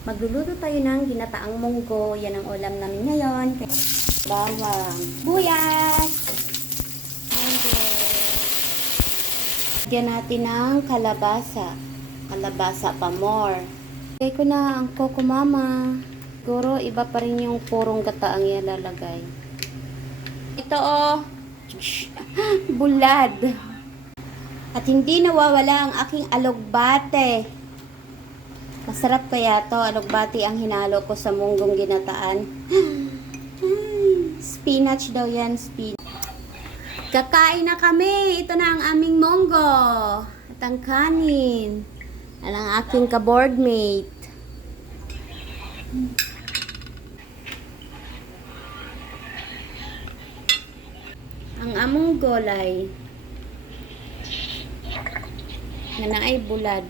Magluluto tayo ng ginataang munggo. Yan ang ulam namin ngayon. Bawang, buyas, munggo. Lagyan natin ng kalabasa. Kalabasa pa more. Lagay ko na ang coco mama. Siguro iba pa rin yung purong gata ang ilalagay. Ito oh, bulad. At hindi nawawala ang aking alugbate. Masarap kaya to, alugbati ang hinalo ko sa munggong ginataan. Spinach daw yan, spinach. Kakain na kami. Ito na ang aming munggo. At ang kanin. At ang aking ka-boardmate. Ang among golay. Nga na ay bulad.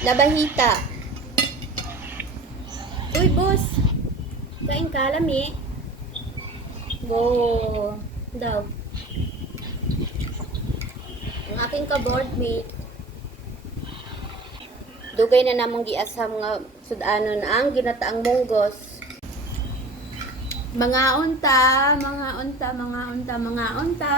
Labahita. Uy, boss. Kain ka, lami. Go. Daw. Ang aking ka-boardmate. Dugay na namang giasam nga sudanon ang ginataang munggos. Mga unta, mga unta, mga unta, mga unta.